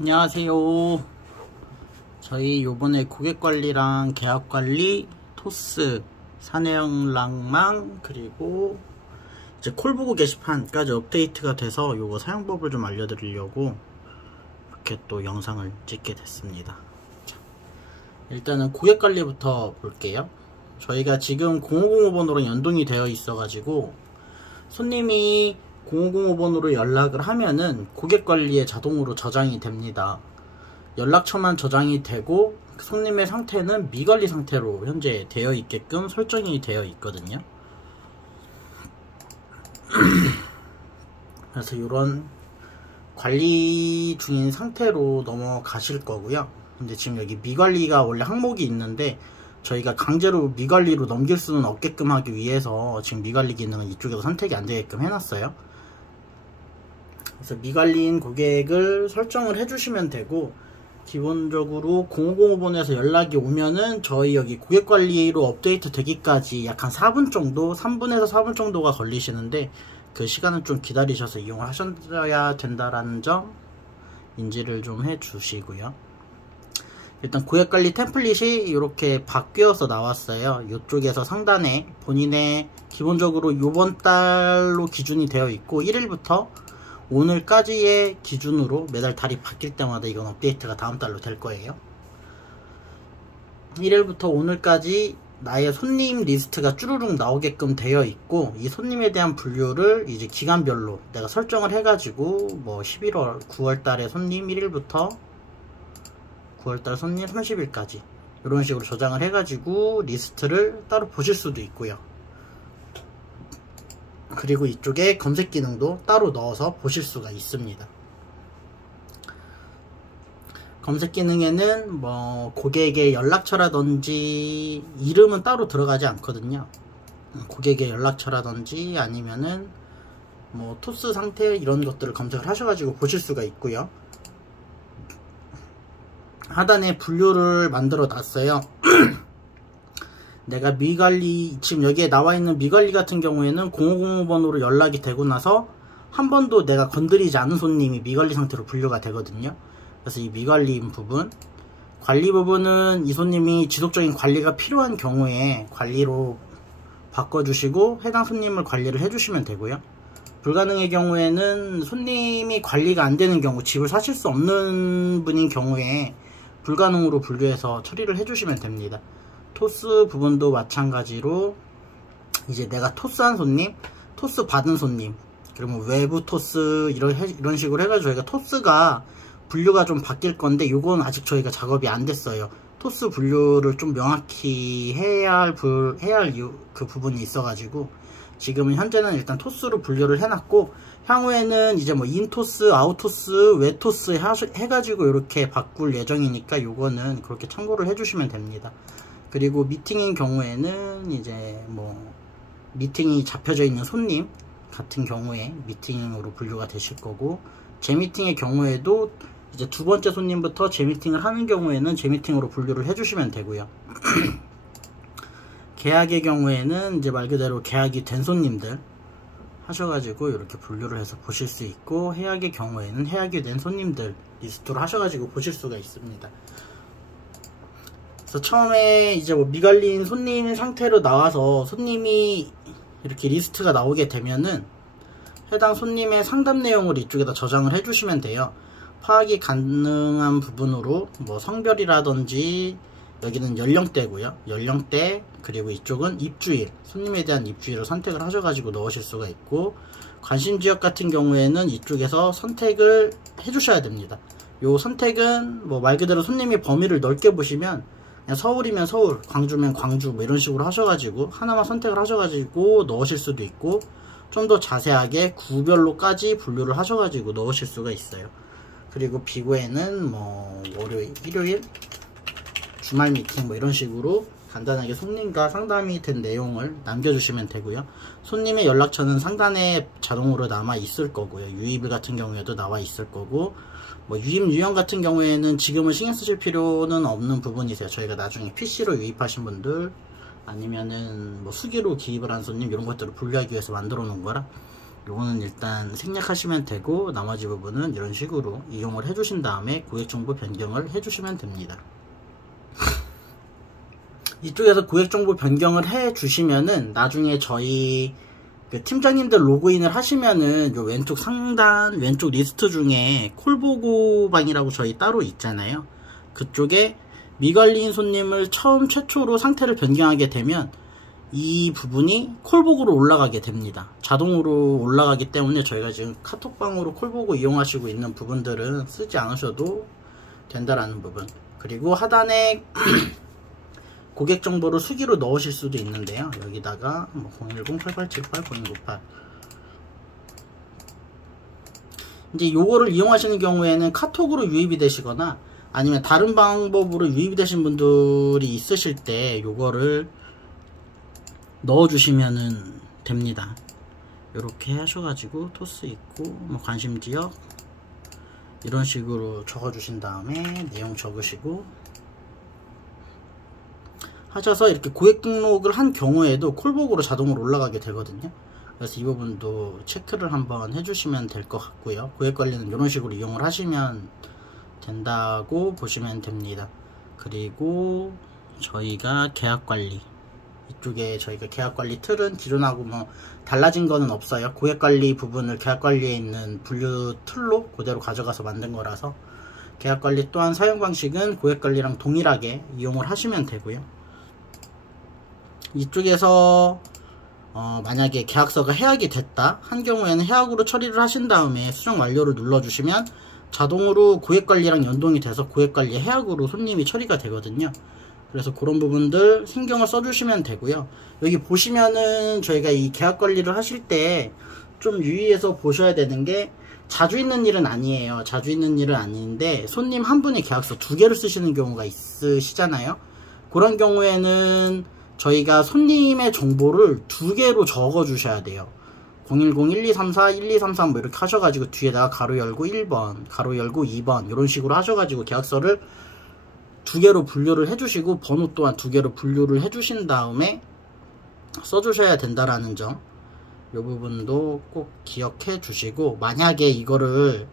안녕하세요. 저희 요번에 고객관리랑 계약관리, 토스, 사내형 랑망, 그리고 이제 콜보고 게시판까지 업데이트가 돼서 요거 사용법을 좀 알려드리려고 이렇게 또 영상을 찍게 됐습니다. 자, 일단은 고객관리부터 볼게요. 저희가 지금 0505번으로 연동이 되어 있어 가지고 손님이 0505번으로 연락을 하면은 고객관리에 자동으로 저장이 됩니다. 연락처만 저장이 되고 손님의 상태는 미관리 상태로 현재 되어 있게끔 설정이 되어 있거든요. 그래서 이런 관리 중인 상태로 넘어가실 거고요. 근데 지금 여기 미관리가 원래 항목이 있는데 저희가 강제로 미관리로 넘길 수는 없게끔 하기 위해서 지금 미관리 기능은 이쪽에서 선택이 안 되게끔 해놨어요. 그래서 미관리인 고객을 설정을 해주시면 되고, 기본적으로 0505번에서 연락이 오면은 저희 여기 고객관리로 업데이트 되기까지 약 한 4분 정도, 3분에서 4분 정도가 걸리시는데 그 시간은 좀 기다리셔서 이용을 하셔야 된다라는 점 인지를 좀 해주시고요. 일단 고객관리 템플릿이 이렇게 바뀌어서 나왔어요. 이쪽에서 상단에 본인의 기본적으로 요번 달로 기준이 되어 있고 1일부터 오늘까지의 기준으로 매달 달이 바뀔 때마다 이건 업데이트가 다음 달로 될 거예요. 1일부터 오늘까지 나의 손님 리스트가 쭈루룩 나오게끔 되어 있고, 이 손님에 대한 분류를 이제 기간별로 내가 설정을 해가지고 뭐 11월, 9월 달에 손님 1일부터 9월달 손님 30일까지 이런 식으로 저장을 해가지고 리스트를 따로 보실 수도 있고요. 그리고 이쪽에 검색 기능도 따로 넣어서 보실 수가 있습니다. 검색 기능에는 뭐 고객의 연락처라든지 이름은 따로 들어가지 않거든요. 고객의 연락처라든지 아니면은 뭐 토스 상태 이런 것들을 검색을 하셔가지고 보실 수가 있고요. 하단에 분류를 만들어 놨어요. 내가 미관리, 지금 여기에 나와 있는 미관리 같은 경우에는 0505번으로 연락이 되고 나서 한 번도 내가 건드리지 않은 손님이 미관리 상태로 분류가 되거든요. 그래서 이 미관리인 부분, 관리 부분은 이 손님이 지속적인 관리가 필요한 경우에 관리로 바꿔주시고 해당 손님을 관리를 해주시면 되고요. 불가능의 경우에는 손님이 관리가 안 되는 경우, 집을 사실 수 없는 분인 경우에 불가능으로 분류해서 처리를 해주시면 됩니다. 토스 부분도 마찬가지로 이제 내가 토스한 손님, 토스 받은 손님, 그리고 외부 토스 이런 식으로 해가지고 저희가 토스가 분류가 좀 바뀔 건데 요건 아직 저희가 작업이 안 됐어요. 토스 분류를 좀 명확히 해야 할 그 부분이 있어가지고 지금은 현재는 일단 토스로 분류를 해놨고, 향후에는 이제 뭐 인토스, 아웃토스, 외토스 해가지고 이렇게 바꿀 예정이니까 요거는 그렇게 참고를 해주시면 됩니다. 그리고 미팅인 경우에는 이제 뭐 미팅이 잡혀져 있는 손님 같은 경우에 미팅으로 분류가 되실 거고, 재미팅의 경우에도 이제 두 번째 손님부터 재미팅을 하는 경우에는 재미팅으로 분류를 해주시면 되고요. 계약의 경우에는 이제 말 그대로 계약이 된 손님들 하셔가지고 이렇게 분류를 해서 보실 수 있고, 해약의 경우에는 해약이 된 손님들 리스트로 하셔가지고 보실 수가 있습니다. 그래서 처음에 이제 뭐 미관리인 손님 상태로 나와서 손님이 이렇게 리스트가 나오게 되면은 해당 손님의 상담 내용을 이쪽에다 저장을 해주시면 돼요. 파악이 가능한 부분으로 뭐 성별이라든지, 여기는 연령대고요. 연령대, 그리고 이쪽은 입주일, 손님에 대한 입주일을 선택을 하셔가지고 넣으실 수가 있고, 관심지역 같은 경우에는 이쪽에서 선택을 해주셔야 됩니다. 요 선택은 뭐 말 그대로 손님이 범위를 넓게 보시면 그냥 서울이면 서울, 광주면 광주 뭐 이런 식으로 하셔가지고 하나만 선택을 하셔가지고 넣으실 수도 있고, 좀 더 자세하게 구별로까지 분류를 하셔가지고 넣으실 수가 있어요. 그리고 비구에는 뭐 월요일, 일요일, 주말 미팅 뭐 이런 식으로 간단하게 손님과 상담이 된 내용을 남겨주시면 되고요. 손님의 연락처는 상단에 자동으로 남아 있을 거고요. 유입일 같은 경우에도 나와 있을 거고, 뭐 유입 유형 같은 경우에는 지금은 신경 쓰실 필요는 없는 부분이세요. 저희가 나중에 PC로 유입하신 분들 아니면은 뭐 수기로 기입을 한 손님 이런 것들을 분류하기 위해서 만들어 놓은 거라 요거는 일단 생략하시면 되고, 나머지 부분은 이런 식으로 이용을 해주신 다음에 고객정보 변경을 해주시면 됩니다. 이쪽에서 고객정보 변경을 해주시면은 나중에 저희 그 팀장님들 로그인을 하시면은 요 왼쪽 상단 왼쪽 리스트 중에 콜보고방이라고 저희 따로 있잖아요. 그쪽에 미관리인 손님을 처음 최초로 상태를 변경하게 되면 이 부분이 콜보고로 올라가게 됩니다. 자동으로 올라가기 때문에 저희가 지금 카톡방으로 콜보고 이용하시고 있는 부분들은 쓰지 않으셔도 된다라는 부분. 그리고 하단에 고객 정보를 수기로 넣으실 수도 있는데요. 여기다가 010-8878-0298 이제 요거를 이용하시는 경우에는 카톡으로 유입이 되시거나 아니면 다른 방법으로 유입이 되신 분들이 있으실 때 요거를 넣어주시면 됩니다. 이렇게 하셔가지고 토스 있고 관심지역 이런 식으로 적어주신 다음에 내용 적으시고 하셔서 이렇게 고객 등록을 한 경우에도 콜복으로 자동으로 올라가게 되거든요. 그래서 이 부분도 체크를 한번 해주시면 될 것 같고요. 고객 관리는 이런 식으로 이용을 하시면 된다고 보시면 됩니다. 그리고 저희가 계약 관리 이쪽에 저희가 계약 관리 틀은 기존하고 뭐 달라진 거는 없어요. 고객 관리 부분을 계약 관리에 있는 분류 틀로 그대로 가져가서 만든 거라서 계약 관리 또한 사용 방식은 고객 관리랑 동일하게 이용을 하시면 되고요. 이쪽에서 만약에 계약서가 해약이 됐다 한 경우에는 해약으로 처리를 하신 다음에 수정 완료를 눌러주시면 자동으로 고객관리랑 연동이 돼서 고객관리 해약으로 손님이 처리가 되거든요. 그래서 그런 부분들 신경을 써주시면 되고요. 여기 보시면은 저희가 이 계약관리를 하실 때 좀 유의해서 보셔야 되는 게 자주 있는 일은 아니에요. 자주 있는 일은 아닌데 손님 한 분이 계약서 2개를 쓰시는 경우가 있으시잖아요. 그런 경우에는 저희가 손님의 정보를 2개로 적어 주셔야 돼요. 010-1234-1233 뭐 이렇게 하셔가지고 뒤에다가 가로 열고 1번 가로 열고 2번 이런 식으로 하셔가지고 계약서를 2개로 분류를 해주시고 번호 또한 2개로 분류를 해주신 다음에 써주셔야 된다라는 점 이 부분도 꼭 기억해 주시고 만약에 이거를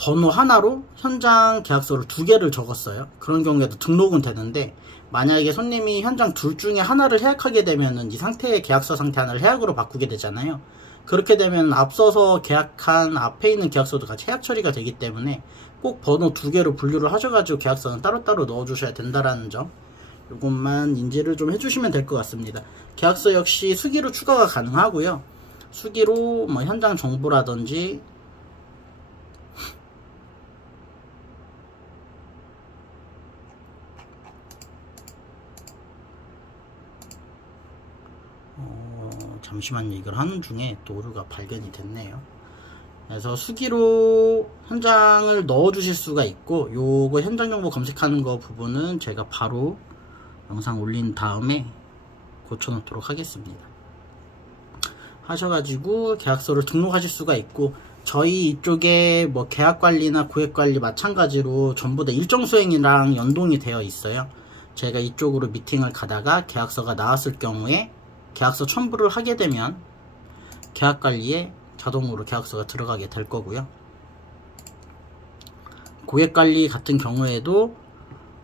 번호 하나로 현장 계약서를 2개를 적었어요. 그런 경우에도 등록은 되는데 만약에 손님이 현장 둘 중에 하나를 해약하게 되면은 이 상태의 계약서 상태 하나를 해약으로 바꾸게 되잖아요. 그렇게 되면 앞서서 계약한 앞에 있는 계약서도 같이 해약 처리가 되기 때문에 꼭 번호 2개로 분류를 하셔가지고 계약서는 따로따로 넣어주셔야 된다라는 점 이것만 인지를 좀 해주시면 될 것 같습니다. 계약서 역시 수기로 추가가 가능하고요. 수기로 뭐 현장 정보라든지 잠시만요. 이걸 하는 중에 또 오류가 발견이 됐네요. 그래서 수기로 현장을 넣어 주실 수가 있고 요거 현장 정보 검색하는 거 부분은 제가 바로 영상 올린 다음에 고쳐 놓도록 하겠습니다. 하셔가지고 계약서를 등록하실 수가 있고 저희 이쪽에 뭐 계약관리나 고객관리 마찬가지로 전부 다 일정 수행이랑 연동이 되어 있어요. 제가 이쪽으로 미팅을 가다가 계약서가 나왔을 경우에 계약서 첨부를 하게 되면 계약관리에 자동으로 계약서가 들어가게 될 거고요. 고객관리 같은 경우에도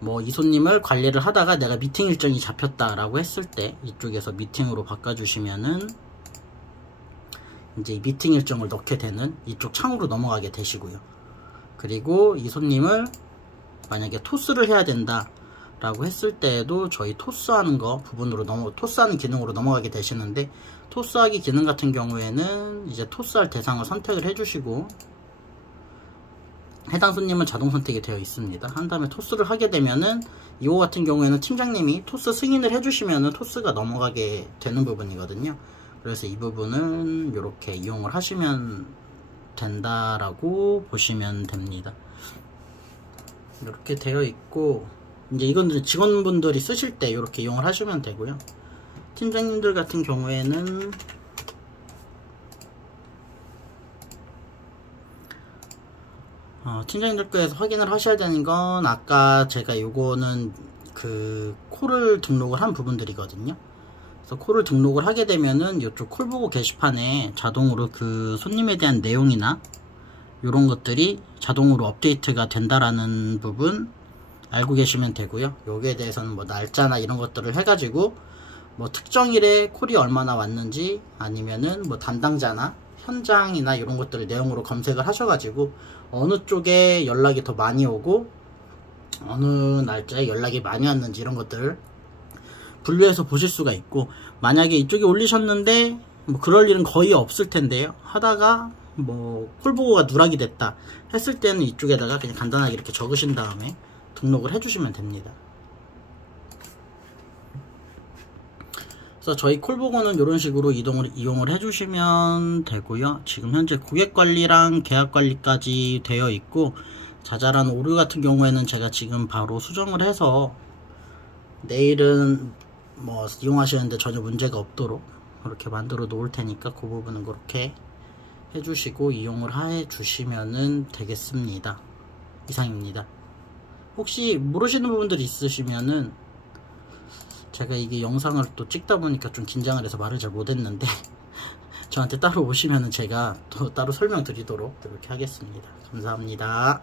뭐 이 손님을 관리를 하다가 내가 미팅 일정이 잡혔다라고 했을 때 이쪽에서 미팅으로 바꿔주시면은 이제 미팅 일정을 넣게 되는 이쪽 창으로 넘어가게 되시고요. 그리고 이 손님을 만약에 토스를 해야 된다 라고 했을 때에도 저희 토스하는 거 부분으로 토스하는 기능으로 넘어가게 되시는데 토스하기 기능 같은 경우에는 이제 토스할 대상을 선택을 해주시고 해당 손님은 자동 선택이 되어 있습니다. 한 다음에 토스를 하게 되면은 이거 같은 경우에는 팀장님이 토스 승인을 해주시면은 토스가 넘어가게 되는 부분이거든요. 그래서 이 부분은 이렇게 이용을 하시면 된다라고 보시면 됩니다. 이렇게 되어 있고 이제 이건 직원분들이 쓰실 때 이렇게 이용을 하시면 되고요. 팀장님들 같은 경우에는 팀장님들께서 확인을 하셔야 되는 건 아까 제가 요거는 그 콜을 등록을 한 부분들이거든요. 그래서 콜을 등록을 하게 되면은 이쪽 콜보고 게시판에 자동으로 그 손님에 대한 내용이나 이런 것들이 자동으로 업데이트가 된다라는 부분 알고 계시면 되고요. 여기에 대해서는 뭐 날짜나 이런 것들을 해가지고 뭐 특정일에 콜이 얼마나 왔는지 아니면은 뭐 담당자나 현장이나 이런 것들을 내용으로 검색을 하셔가지고 어느 쪽에 연락이 더 많이 오고 어느 날짜에 연락이 많이 왔는지 이런 것들을 분류해서 보실 수가 있고, 만약에 이쪽에 올리셨는데 뭐 그럴 일은 거의 없을 텐데요. 하다가 뭐 콜보고가 누락이 됐다 했을 때는 이쪽에다가 그냥 간단하게 이렇게 적으신 다음에 등록을 해주시면 됩니다. 그래서 저희 콜보고는 이런 식으로 이용을 해주시면 되고요. 지금 현재 고객관리랑 계약관리까지 되어 있고, 자잘한 오류 같은 경우에는 제가 지금 바로 수정을 해서 내일은 뭐 이용하시는데 전혀 문제가 없도록 그렇게 만들어 놓을 테니까 그 부분은 그렇게 해주시고 이용을 해주시면 되겠습니다. 이상입니다. 혹시 모르시는 부분들이 있으시면은, 제가 이게 영상을 또 찍다 보니까 좀 긴장을 해서 말을 잘 못했는데 저한테 따로 오시면은 제가 또 따로 설명드리도록 그렇게 하겠습니다. 감사합니다.